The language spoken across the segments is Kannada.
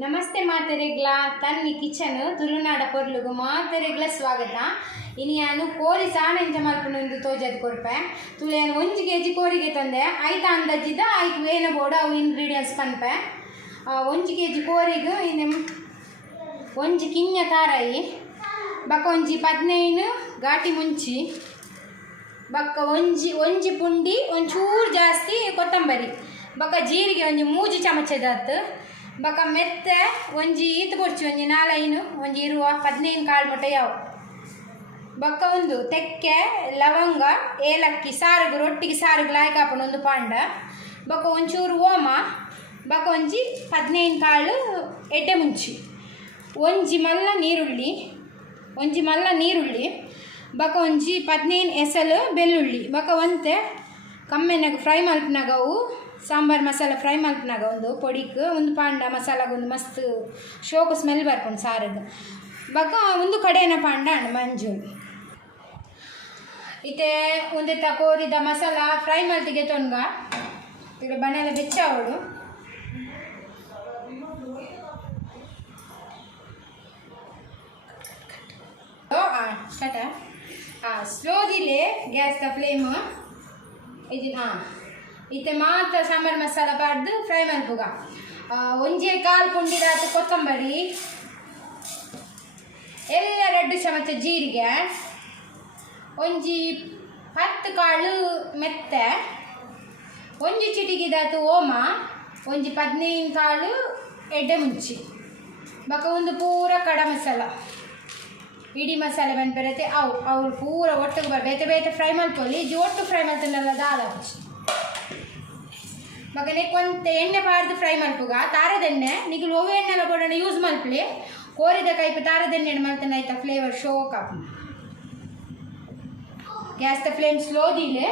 ನಮಸ್ತೆ ಮಾತೆರೆಗ್ಲ ತನ್ನಿ ಕಿಚನ್ ತುಳುನಾಡ ಪೊರ್ಲುಗು ಮಾತೆರೆಗ್ಲ ಸ್ವಾಗತ. ಇನ್ನು ನಾನು ಕೋರಿ ಸಾನೆಂಚ ಮಲ್ಪನೊಂದು ತೋಜದು ಕೊರ್ಪೆ ತುಳಿಯನ್ನು 1 kg ಕೋರಿಗೆ ತಂದೆ ಐತ ಅಂದಾಜಿದ ಐಕ್ ವೇನ ಬೋಡ ಅವು ಇಂಗ್ರೀಡಿಯೆಂಟ್ಸ್ ಪನ್ಪೆ 1 kg ಕೋರಿಗೆ ಇನ್ನು 1 ಕಿಂಜ ತಾರಾಯಿ ಬಕ್ಕ 15 ಘಾಟಿ ಮುಂಚಿ ಬಕ್ಕ ಒಂಜಿ ಪುಂಡಿ ಒಂಚೂರು ಜಾಸ್ತಿ ಕೊತ್ತಂಬರಿ ಬಕ್ಕ ಜೀರಿಗೆ 3 ಚಮಚದತ್ತು ಬಕ್ಕ ಮೆತ್ತೆ ಒಂಜಿ ಈತ ಕೊಡ್ಚಿ 4 ಒಂಜಿ ಇರುವ 15 ಕಾಳು ಮೊಟ್ಟೆ ಯಾವು ಬಕ್ಕ ಒಂದು ತೆಕ್ಕೆ ಲವಂಗ ಏಲಕ್ಕಿ ಸಾರುಗು ರೊಟ್ಟಿಗೆ ಸಾರುಗು ಲಾಯ್ಕ ಹಾಕೊಂಡು ಒಂದು ಪಾಂಡ ಬಕ್ಕ ಒಂಚೂರು ಓಮ ಬಕ್ಕ ಒಂಜಿ 15 ಕಾಳು ಎಡ್ಡೆ ಮುಂಚಿ ಒಂಜಿ ಮಲ್ಲ ನೀರುಳ್ಳಿ ಬಕ್ಕ ಒಂಜಿ 15 ಎಸಲು ಬೆಳ್ಳುಳ್ಳಿ ಬಕ್ಕ ಒಂತೆ ಕಮ್ಮೆನಾಗ ಫ್ರೈ ಮಲ್ಪನಾಗವು ಸಾಂಬಾರು ಮಸಾಲ ಫ್ರೈ ಮಲ್ಪನಾಗ ಒಂದು ಪೊಡಿಗೆ ಒಂದು ಪಾಂಡ ಮಸಾಲಾಗ ಒಂದು ಮಸ್ತ್ ಶೋಕು ಸ್ಮೆಲ್ ಬರ್ಕೊಂಡು ಸಾರಿಗೆ ಬಕ್ಕ ಒಂದು ಕಡೆನ ಪಾಂಡ ಅಣ್ಣ ಮಂಜು ಇತ್ತೆ ಒಂದೇ ಕೋರಿದ ಮಸಾಲ ಫ್ರೈ ಮಲ್ತಿಗೆ ತೊನ್ಗ ಈಗ ಬನೆಲ್ಲ ಬೆಚ್ಚ ಅವಳು ಕಟ ಸ್ಲೋದಿಲೆ ಗ್ಯಾಸ್ ದ ಫ್ಲೇಮ್ ಇದನ್ನ ಇತ್ತೆ ಮಾತ್ರ ಸಾಂಬಾರು ಮಸಾಲ ಪಾಡ್ದು ಫ್ರೈ ಮಲ್ಪುಗ ಒಂಜಿ ಕಾಲು ಪುಂಡಿದಾತು ಕೊತ್ತಂಬರಿ ಎಲ್ಲ 2 ಚಮಚ ಜೀರಿಗೆ ಒಂಜಿ 10 ಕಾಳು ಮೆತ್ತೆ ಒಂಜಿ ಚಿಟಿಗಿದಾತು ಓಮ ಒಂಜಿ 15 ಕಾಳು ಎಡ್ಡೆ ಮುಂಚಿ ಬಕ ಒಂದು ಪೂರ ಕಡ ಮಸಾಲ ಇಡೀ ಮಸಾಲೆ ಬಂದ್ಬರತ್ತೆ ಅವ್ರು ಪೂರ ಒಟ್ಟಿಗೆ ಬೇತೆ ಬೇತೆ ಫ್ರೈ ಮಲ್ಪೊಲಿ ಇಜ್ಜಿ ಒಟ್ಟು ಫ್ರೈ ಮಲ್ತನೆಲ್ಲ ದಾದ ಹಚ್ಚಿ ಬಕ ನೆಕ್ಕೊಂತ ಎಣ್ಣೆ ಪಾಡ್ದು ಫ್ರೈ ಮಲ್ಪುಗ ತಾರದೆಣ್ಣೆ ನಿಗಲು ಓವೆ ಎಣ್ಣೆಲ್ಲ ಕೊಡೋಣ ಯೂಸ್ ಮಲ್ಪಲಿ ಕೋರಿದ ಕೈಪು ತಾರದೆಣ್ಣೆ ಮಲ್ತನ ಆಯ್ತಾ ಫ್ಲೇವರ್ ಶೋ ಕಾಪು ಗ್ಯಾಸ್ ದ ಫ್ಲೇಮ್ ಸ್ಲೋದಿಲೆ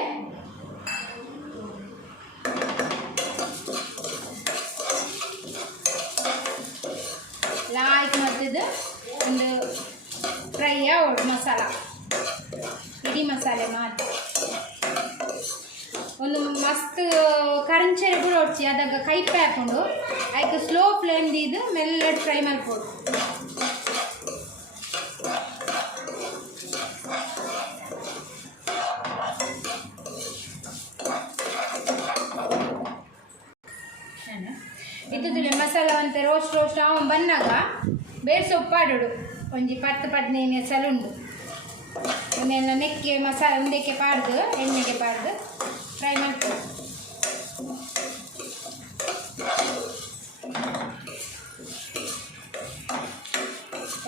ಲಾಯ್ಕ್ ಮತ್ತದು ಒಂದು ಫ್ರೈ ಅವಳು ಮಸಾಲ ಇಡೀ ಮಸಾಲೆ ಮಾತ್ರ ಒಂದು ಮಸ್ತ್ ಕರಂಚೆರೆ ಕೂಡ ಹೊಡ್ಸಿ ಅದಾಗ ಕೈಪೆ ಹಾಕೊಂಡು ಆಯ್ತು ಸ್ಲೋ ಫ್ಲೇಮ್ ಇದು ಮೆಲ್ಲಡ್ ಫ್ರೈ ಮಾಡ್ಬೋದು ಇದ್ದುದಿಲ್ಲ ಮಸಾಲ ಅಂತ ರೋಸ್ಟ್ ಅವನು ಬಂದಾಗ ಬೇರೆ ಸೊಪ್ಪು ಆಡೋಡು ಒಂಜಿ 10-15 ಎಸಲುಂಡು ಒಂದೆಲ್ಲ ನೆಕ್ಕೆ ಮಸಾಲ ಒಂದಕ್ಕೆ ಪಾಡ್ದು ಎಣ್ಣೆಗೆ ಪಾಡ್ದು ಫ್ರೈ ಮಾಡ್ತೀವಿ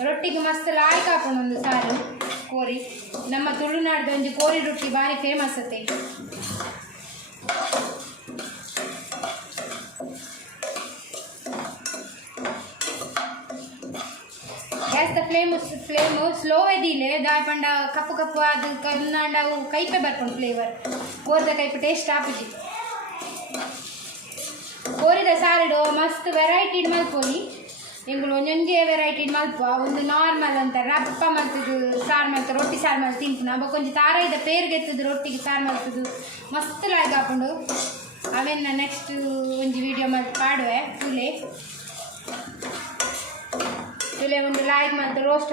ರೊಟ್ಟಿಗೆ ಮಸ್ತ್ ಲಾಯ್ಕ್ ಹಾಕೊಂಡು ಒಂದು ಸಾರು ಕೋರಿ ನಮ್ಮ ತುಳುನಾಡ್ದ ಒಂಜಿ ಕೋರಿ ರೊಟ್ಟಿ ಭಾರಿ ಫೇಮಸ್ ಅತ್ತೆ ಗ್ಯಾಸ್ ದ ಫ್ಲೇಮು ಸ್ಲೋ ಎದಿಲೆ ದಾಯಪಂಡ ಕಪ್ಪು ಅದು ಕನ್ನಡ ಅವು ಕೈಪೆ ಬರ್ಕೊಂಡು ಫ್ಲೇವರ್ ಕೋರಿದ ಕೈಪೆ ಟೇಸ್ಟ್ ಆಪುಜಿ ಕೋರಿದ ಸಾರಿಡು ಮಸ್ತ್ ವೆರೈಟಿ ಮಲ್ಪೊಲಿ ಎಂಗಳು ಒಂದೊಂದೇ ವೆರೈಟಿ ಮಲ್ಪ ಒಂದು ನಾರ್ಮಲ್ ಅಂತ ರಪ್ಪ ಮಲ್ತದು ಸಾರು ಮಲ್ತ ರೊಟ್ಟಿ ಸಾರು ಮಲ್ತು ತಿಂಪು ನಾ ಕೊಂಚ ತಾರಾಯ್ದ ಪೇರ್ಗೆತ್ತದು ರೊಟ್ಟಿಗೆ ಸಾರು ಮಲ್ತದು ಮಸ್ತ್ ಲಾಯ್ಕ್ ಹಾಕೊಂಡು ಅವೆನ್ನ ನೆಕ್ಸ್ಟ್ ಒಂಜಿ ವಿಡಿಯೋ ಮಲ್ತು ಪಾಡುವೆ ತುಲೆ ಒಂದು ಲಾಯ್ಕ್ ಮತ್ತು ರೋಸ್ಟ್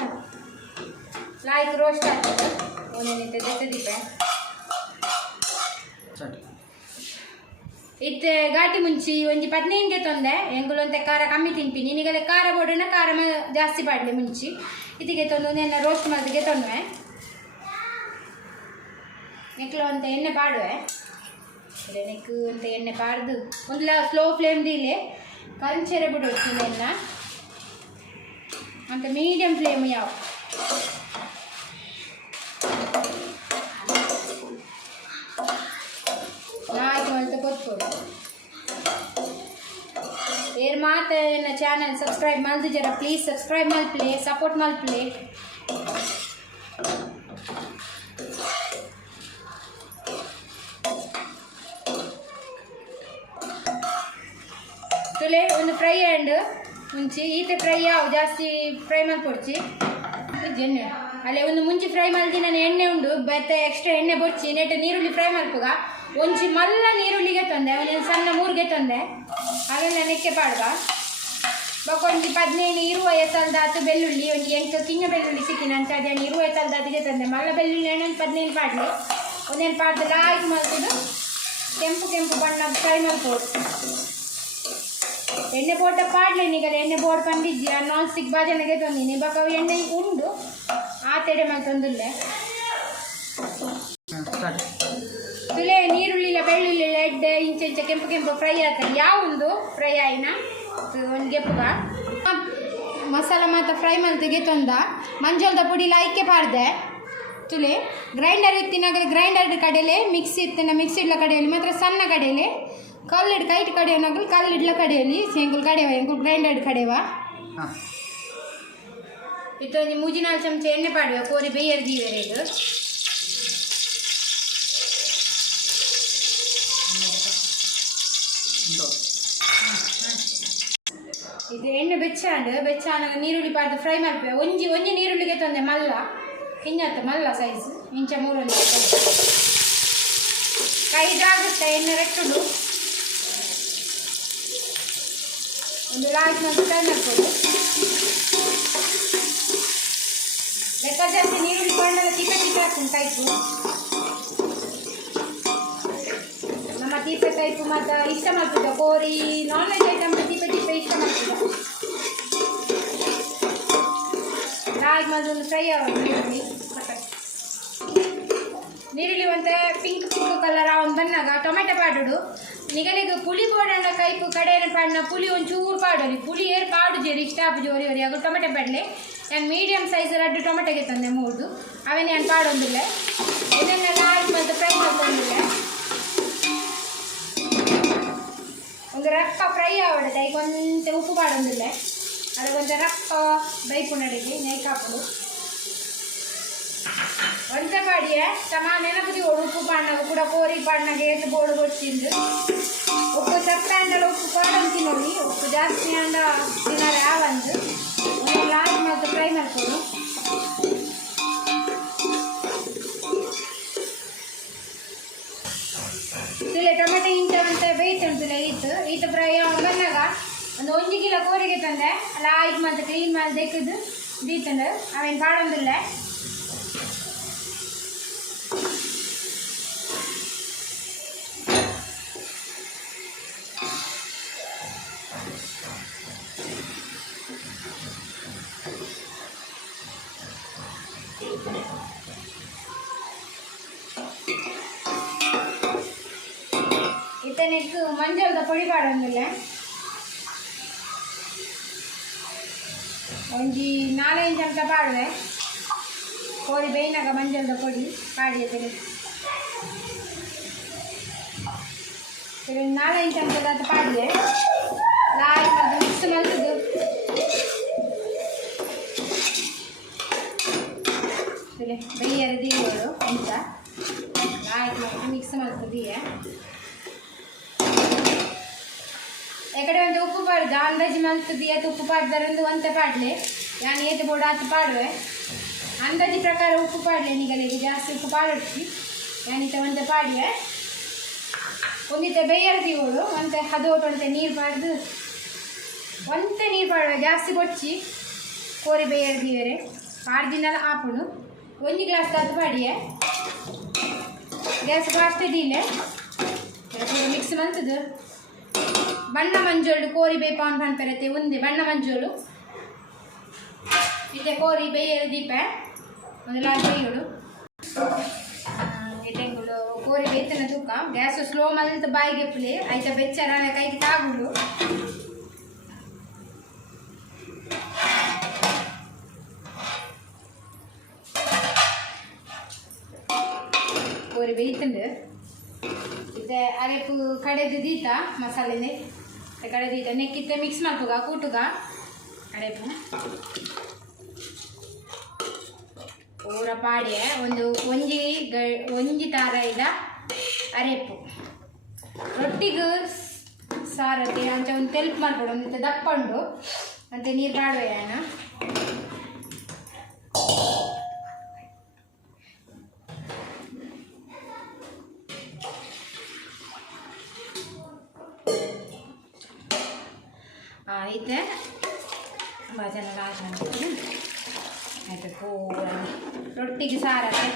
ಆಗ್ತದೆ ಒಂದೇನಿತ್ತು ದೀಪೆ ಇತ್ತೆ ಘಾಟಿ ಮುಂಚಿ ಒಂಜಿ 15ಗೆ ತೊಂದೆ ಎಂಗುಲಂತೆ ಖಾರ ಕಮ್ಮಿ ತಿಂಪಿ ನಿನಗೆಲ್ಲ ಖಾರ ಬೋಡನ ಖಾರ ಜಾಸ್ತಿ ಪಾಡಲಿ ಮುಂಚಿ ಇದಕ್ಕೆ ತೊಂದು ಒಂದೇನ ರೋಸ್ಟ್ ಮಾಡಿಗೆ ತೊಂದೆ ನೆಕ್ಲು ಅಂತ ಎಣ್ಣೆ ಪಾಡುವೆ ನೆಕ್ಕು ಅಂತ ಎಣ್ಣೆ ಪಾಡ್ದು ಒಂದು ಸ್ಲೋ ಫ್ಲೇಮ್ ದೀಲೆ ಕಂಚೆರೆ ಬಿಡು ಎಣ್ಣ ಅಂತ ಮೀಡಿಯಂ ಫ್ಲೇಮ್ ಯಾವ ನಾಲ್ಕು ಮಲ್ತ ಕೊತ್ಕೊಡು ಏರ್ ಮಾತ ನನ್ನ ಚಾನಲ್ ಸಬ್ಸ್ಕ್ರೈಬ್ ಮಲ್ದು ಜರ ಪ್ಲೀಸ್ ಸಬ್ಸ್ಕ್ರೈಬ್ ಮಲ್ಪ್ಲೆ ಸಪೋರ್ಟ್ ಮಲ್ಪ್ಲೆ ತುಲೆ ಒಂದು ಫ್ರೈ ಆ್ಯಂಡ್ ಮುಂಚೆ ಈತೆ ಫ್ರೈ ಯಾವ ಜಾಸ್ತಿ ಫ್ರೈ ಮಲ್ಪೊಡ್ಚಿ ಎಣ್ಣೆ ಅಲ್ಲೇ ಒಂದು ಮುಂಚೆ ಫ್ರೈ ಮಲ್ದಿ ನಾನು ಎಣ್ಣೆ ಉಂಡು ಮತ್ತೆ ಎಕ್ಸ್ಟ್ರಾ ಎಣ್ಣೆ ಬೊಡ್ಚಿ ನೆಟ್ಟು ನೀರುಳ್ಳಿ ಫ್ರೈ ಮಲ್ಪುಗ ಒಂಚಿ ಮಲ್ಲ ನೀರುಳ್ಳಿಗೆ ತಂದೆ ಒಂದೊಂದು ಸಣ್ಣ 3ಗೆ ತಂದೆ ಅವೆಲ್ಲ ನೆಕ್ಕೆ ಪಾಡ್ಗ ಬೊಕೊಂಜಿ 15-20 ಸಲ್ದಾತು ಬೆಳ್ಳುಳ್ಳಿ ಒಂಜಿ ಎಂಕ್ ಕಿಂಗ ಬೆಳ್ಳುಳ್ಳಿ ಸಿಕ್ಕಿನ ಅಂತ ಅದೇನು 20 ಸಲ್ದಾತಿಗೆ ತಂದೆ ಮಲ್ಲ ಬೆಳ್ಳುಳ್ಳಿ ಎಣ್ಣೆ 15 ಪಾಡ್ಲಿ ಒಂದೇನು ಪಾಡ್ದು ಲಾಯ್ಕ್ ಮಲ್ತುದು ಕೆಂಪು ಕೆಂಪು ಬಣ್ಣ ಫ್ರೈ ಮಲ್ಪೋಡು ಎಣ್ಣೆ ಬೋಟ ಪಾಡ್ಲೆ ನಿಗಲ ಎಣ್ಣೆ ಬೋರ್ಡ್ ಕಂಡಿಜ್ಜಿ ಆ ನಾನ್ ಸ್ಟಿಕ್ ಬಾಜನೆಗೆ ತಂದಿನಿ ಬಕ ಎಣ್ಣೆ ಉಂಡು ಆ ತೆಡೆ ಮಲ್ತೊಂದುಲ್ಲೆ ತುಲೆ ನೀರುಳ್ಳಿಲ ಬೆಳ್ಳುಳ್ಳಿ ಎಡ್ಡೆ ಇಂಚೆ ಇಂಚೆ ಕೆಂಪು ಕೆಂಪು ಫ್ರೈ ಆಗ್ತದೆ ಯಾವೊಂದು ಫ್ರೈ ಆಯ್ನ ಒಂದು ಗೆಪ್ಪುಗ ಮಸಾಲ ಮಾತ್ರ ಫ್ರೈ ಮಲ್ತಿಗೆ ತೊಂದ ಮಂಜೋಳದ ಪುಡಿ ಲೈಕೆ ಪಾರ್ದೆ ತುಲೆ ಗ್ರೈಂಡರ್ ಇತ್ತಿನಾಗಲಿ ಗ್ರೈಂಡರ್ ಕಡೆಯಲ್ಲೇ ಮಿಕ್ಸಿ ಇತ್ತಿನ ಮಿಕ್ಸಿ ಇಡ್ಲ ಕಡೆಯಲ್ಲಿ ಮಾತ್ರ ಸಣ್ಣ ಕಡೆಯಲ್ಲಿ ಕಲ್ಲಿಡ್ ಕೈಟ್ ಕಡೆಯನ್ನಾಗಲಿ ಕಲ್ಲಿಡ್ಲ ಕಡೆಯಲ್ಲಿ ಎಂಕುಲ್ ಕಡೆಯವ ಎಂಕುಲ್ ಗ್ರೈಂಡರ್ ಕಡೆಯವ ಇತ್ತೊಂದು 3-4 ಚಮಚ ಎಣ್ಣೆ ಪಾಡುವ ಕೋರಿ ಬೇಯರ್ದಿವೆ ಇದು ಇದು ಎಣ್ಣೆ ಬೆಚ್ಚಾಂಡು ನೀರುಳ್ಳಿ ಪಾಡ್ದು ಫ್ರೈ ಮಾಡ್ತೇವೆ ಒಂಜಿ ನೀರುಳ್ಳಿಗೆ ತಂದೆ ಮಲ್ಲ ಹಿಂಜತ್ತ ಮಲ್ಲ ಸೈಜ್ ಇಂಚ 3 ಕೈ ಜಾಗುತ್ತೆ ಎಣ್ಣೆ ರೆಟ್ಟುಡು ಒಂದು ಲಾಸ್ಟ್ ಮಂತ್ ಫ್ರೈ ಮಾಡ್ಬೋದು ಲೆಕ್ಕ ಜಾಸ್ತಿ ನೀರುಳ್ಳಿ ಬಣ್ಣದ ಚಿಕ್ಕ ಹಾಕ್ತೀನಿ ಟೈಪು ನಮ್ಮ ತೀಪ ಟೈಪು ಮತ್ತು ಇಷ್ಟ ಮಾಡ್ತಿದ್ದ ಕೋರಿ ನಾನ್ ವೆಜ್ ಐಟಮ್ ತೀಪ ಇಷ್ಟ ಮಾಡ್ತಿದ್ದ ಲಾಸ್ಟ್ ಮಂತ್ ಒಂದು ಫ್ರೈ ಆಗೋದು ನೀರುಳ್ಳಿ ಒಂದು ಪಿಂಕ್ ಕಲರ್ ಅವನು ಬಂದಾಗ ಟೊಮೆಟೊ ಪಾಡುಡು ನಿಗಲಿಗೆ ಪುಳಿ ಬೋಡಂಡ ಕೈಪು ಕಡೆಯ ಪಾಡಿನ ಪುಳಿ ಒಂಚೂರು ಪಾಡೋಲಿ ಪುಳಿ ಏರು ಪಾಡು ಜೇರಿ ಇಷ್ಟ ಆಪು ಜೋರಿ ಹೊರಿ ಆಗ ಟೊಮೆಟೊ ಪಾಡಲೆ ನಾನು ಮೀಡಿಯಮ್ ಸೈಜ್ 2 ಟೊಮೆಟೊಗೆ ತಂದೆ 3 ಅವೇ ನಾನು ಪಾಡೊಂದಿಲ್ಲ ಇದನ್ನೆಲ್ಲ ಆಯ್ತು ಮತ್ತು ಫ್ರೈ ಮಾಡ್ಕೊಂಡಿಲ್ಲ ಒಂದು ರಪ್ಪ ಫ್ರೈ ಆವಡದೆ ಈಗ ಕೊಂಚ ಉಪ್ಪು ಪಾಡೊಂದಿಲ್ಲ ಅದು ಕೊಂಚ ರಪ್ಪ ಬೈಪುನಡಿಗೆ ನೈಕಾಪುಡು ಒಂಚ ಪಾಡಿಯೇ ತಮ್ಮ ನೆನಪುದಿ ಉಪ್ಪು ಪಾಡ್ನಾಗ ಕೂಡ ಕೋರಿ ಪಾಡ್ನಾಗ ಏತು ಬೋಡು ಕೊಚ್ಚಿಂದು ಉಪ್ಪು ಸಪ್ಪೆ ಅಂಡಲ್ಲ ಉಪ್ಪು ಪಾಡಂತಿ ನೋಡಿ ಉಪ್ಪು ಜಾಸ್ತಿ ಅಂಡ ತಿನ್ನೋರು ಯಾವಂದು ಒಂದು ಲಾಸ್ಟ್ ಮತ್ತು ಫ್ರೈ ಮಾಡ್ಕೊಡು ತಿಳೆ ಟೊಮೆಟೊ ಇಂಚ ಅಂತ ಬೇಯ್ತುಂಟು ಈತ ಫ್ರೈ ಬಂದಾಗ ಒಂದು 1 ಕಿಲೋ ಕೋರಿಗೆ ತಂದೆ ಅಲ್ಲ ಆಯ್ತು ಮತ್ತು ಕ್ಲೀನ್ ಮಾಡಿ ತೆಗೆದು ದೀತಂಡು ಅವೇನು ಪಾಡೊಂದಿಲ್ಲ ಇತನೆಕ್ಕು ಮಂಜಳದ ಪೊಡಿ ಪಾಡೊಂದಿಲ್ಲ ಒಂಜಿ 4-5 ಚಮಚ ಪಾಡುವೆ ಕೋರಿ ಬೇಯ್ನಾಗ ಮಂಜಳದ ಪೊಡಿ ಪಾಡಿ ತೆಗೆ 4-5 ಚಮಚದ ಪಾಡಿದೆ ಲಾಯ್ ಮತ್ತು ಮಿಕ್ಸ್ ಮಲ್ತದು ಬೇಯರ ದೀಗಳು ಅಂತ ಲಾಯ್ ಮತ್ತು ಮಿಕ್ಸ್ ಮಲ್ತದೀಯ ಎಕಡೆ ಒಂದು ಉಪ್ಪು ಪಾಡ್ದು ಅಂದಾಜು ಮಲ್ತದಿ ಅದು ಉಪ್ಪು ಪಾಡ್ದಾರಂದು ಒಂತೆ ಪಾಡ್ಲೆ ನಾನು ಏತು ಬೋರ್ಡ್ ಆತು ಪಾಡುವೆ ಅಂದಾಜು ಪ್ರಕಾರ ಉಪ್ಪು ಪಾಡ್ಲೆ ನಿಗಲಿಗೆ ಜಾಸ್ತಿ ಉಪ್ಪು ಪಾಡಿಸಿ ನಾನಿತ ಒಂತೆ ಪಾಡುವೆ ಒಂದಿತ್ತೆ ಬೇಯರ್ದಿಗಳು ಒಂತೆ ಒಂತೆ ನೀರು ಪಾಡ್ದು ಒಂತೆ ನೀರು ಪಾಡುವೆ ಜಾಸ್ತಿ ಕೊಚ್ಚಿ ಕೋರಿ ಬೇಯರ್ದಿವರೆ ಪಾಡ್ದಿನಲ್ಲ ಆಪುಡು 1 ಗ್ಲಾಸ್ ಅದು ಪಾಡಿಯೇ ಗ್ಯಾಸ್ ಫಾಸ್ಟ್ ಇದಿಲ್ಲ ಮಿಕ್ಸ್ ಮಲ್ತದು ಬಣ್ಣ ಮಂಜೋಳು ಕೋರಿ ಬೇ ಪಾನ್ ಪನ್ಪೆರತೆ ಒಂದೇ ಬಣ್ಣ ಮಂಜೋಳು ಇದೆ ಕೋರಿ ಬೇಯರ ದೀಪ ಒಂದು ಲಾಸ್ಟ್ ಬೇಯಗಳು ಇದೆಂಗಳು ಕೋರಿ ಬೇತನ ತೂಕ ಗ್ಯಾಸ್ ಸ್ಲೋ ಮಲ್ತ ಬಾಯಿಗೆ ಪುಲಿ ಆಯ್ತಾ ಬೆಚ್ಚರ ಕೈಗೆ ತಾಗುಡು ಕೋರಿ ಬೇಯ್ತಂಡು ಇದೆ ಅರೆಪು ಕಡೆದು ದೀತ ಮಸಾಲೆನೆ ಕಡೆದೀತ ನೆಕ್ಕಿತ್ತೆ ಮಿಕ್ಸ್ ಮಾಡ್ತುಗ ಕೂಟುಗ ಅರೆಪು ಪೂರ ಪಾಡಿಯೆ ಒಂಜಿ ತಾರ ಇದ ಅರೆಪು ರೊಟ್ಟಿಗೂ ಸಾರಕ್ಕೆ ಅಂಚ ಒಂದು ತೆಲ್ಪ್ ಮಾಡ್ಕೊಡು ಒಂದಿತ್ತ ದಪ್ಪಂಡು ಅಂತ ನೀರು ಪಾಡುವೆಯಣ್ಣ ಐತೆ ಭಜನ ಲಾಸ್ಟ್ ಆಯ್ತು ಪೂರ ರೊಟ್ಟಿಗೆ ಸಾರತ್ತೆ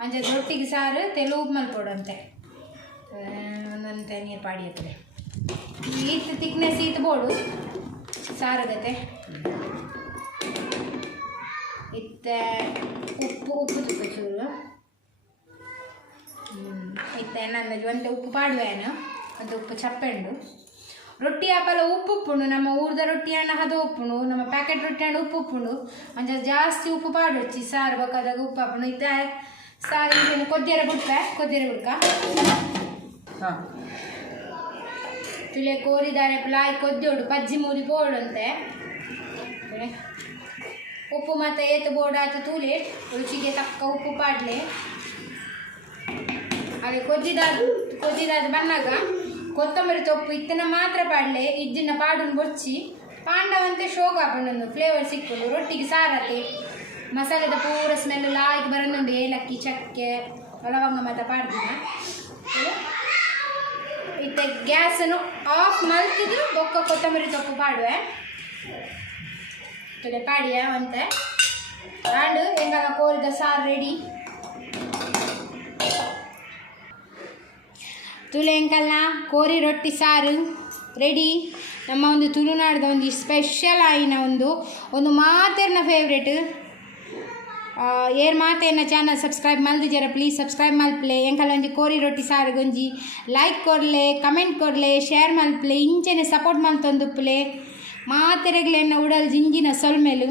ಅಂಚೆ ರೊಟ್ಟಿಗೆ ಸಾರು ತೆಲು ಉಪ್ಪು ಮಲ್ಪೊಡಂತೆ ಒಂದೊಂದು ನೀರು ಪಾಡಿ ಹತ್ತದೆ ಈತ್ ತಿಕ್ನೆಸ್ ಈತ್ ಬೋಡು ಸಾರಗತ್ತೆ ಇತ್ತೆ ಉಪ್ಪು ತುಪ್ಪ ಚೂರು ಇತ್ತೆ ನಂದು ಒಂದು ಉಪ್ಪು ಪಾಡುವೇನು ಒಂದು ಉಪ್ಪು ಚಪ್ಪೆಂಡು ರೊಟ್ಟಿ ಆಪಲ ಉಪ್ಪು ಉಪ್ಪುಂಡು ನಮ್ಮ ಊರ್ದ ರೊಟ್ಟಿ ಹಣ್ಣು ಹದ ಉಪ್ಪುಂಡು ನಮ್ಮ ಪ್ಯಾಕೆಟ್ ರೊಟ್ಟಿ ಹಣ್ಣು ಉಪ್ಪು ಉಪ್ಪುಂಡು ಅಂಚ ಜಾಸ್ತಿ ಉಪ್ಪು ಪಾಡೊಚ್ಚಿ ಸಾರು ಬೇಕಾದಾಗ ಉಪ್ಪು ಹಾಪುಂಡು ಇತ್ತೆ ಸಾರು ಇದನ್ನು ಕೊದ್ದಿರ ಬಿಡ್ಕ ತುಲೆ ಕೋರಿದಾರೆ ಪ್ಲಾಯ್ ಕೊದ್ದೋಡು ಪಜ್ಜಿ ಮೂರಿ ಬೋರ್ಡಂತೆ ಉಪ್ಪು ಮತ್ತು ಏತು ಬೋರ್ಡ್ ಆತ ತೂಲೆ ರುಚಿಗೆ ತಕ್ಕ ಉಪ್ಪು ಪಾಡ್ಲೆ ಅದೇ ಕೊದ್ದಿದಾದ ಬಂದಾಗ ಕೊತ್ತಂಬರಿ ತೊಪ್ಪು ಇತ್ತನ ಮಾತ್ರ ಪಾಡ್ಲೆ ಇಜ್ಜಿನ ಪಾಡನ್ನು ಬೊಚ್ಚಿ ಪಾಂಡವಂತೆ ಶೋಗ ಹಾಕೊಂಡೊಂದು ಫ್ಲೇವರ್ ಸಿಕ್ಕೊಂಡು ರೊಟ್ಟಿಗೆ ಸಾರತ್ತೆ ಮಸಾಲೆದ ಪೂರ ಸ್ಮೆಲ್ ಲಾಯ್ಕ್ ಬರೋದು ಏಲಕ್ಕಿ ಚಕ್ಕೆ ಲವಂಗ ಮತ್ತು ಪಾಡ್ದಿನ ಇತ್ತೆ ಗ್ಯಾಸನ್ನು ಆಫ್ ಮಲ್ತಿದ್ರು ಬೊಕ್ಕ ಕೊತ್ತಂಬರಿ ತೊಪ್ಪು ಪಾಡುವೆ ತುಲೆ ಪಾಡಿಯ ಅಂತೆ ಆಂಡು ಎಂಗಾಲ ಕೋರಿದ ಸಾರು ರೆಡಿ ತುಲೆ ಎಂಕಲ್ನ ಕೋರಿ ರೊಟ್ಟಿ ಸಾರು ರೆಡಿ ನಮ್ಮ ಒಂದು ತುಳುನಾಡದ ಒಂದು ಸ್ಪೆಷಲ್ ಆಯಿನ ಒಂದು ಮಾತೆರ್ನ ಫೇವ್ರೇಟ್ ಏರ್ ಮಾತೆರ್ನ ಚಾನಲ್ ಸಬ್ಸ್ಕ್ರೈಬ್ ಮಲ್ದು ಜರ ಪ್ಲೀಸ್ ಸಬ್ಸ್ಕ್ರೈಬ್ ಮಲ್ಪ್ಲೆ ಎಂಕಲ್ ಒಂಜಿ ಕೋರಿ ರೊಟ್ಟಿ ಸಾರು ಗೊಂಜಿ ಲೈಕ್ ಕೊರ್ಲೆ ಕಮೆಂಟ್ ಕೊರ್ಲೆ ಶೇರ್ ಮಲ್ಪ್ಲೆ ಇಂಚೆನೆ ಸಪೋರ್ಟ್ ಮಲ್ತೊಂದುಪ್ಲೆ ಮಾತೆರೆಗ್ಲೆನ್ನ ಉಡಲ್ ಜಿಂಜಿನ ಸೊಲ್ಮೆಲು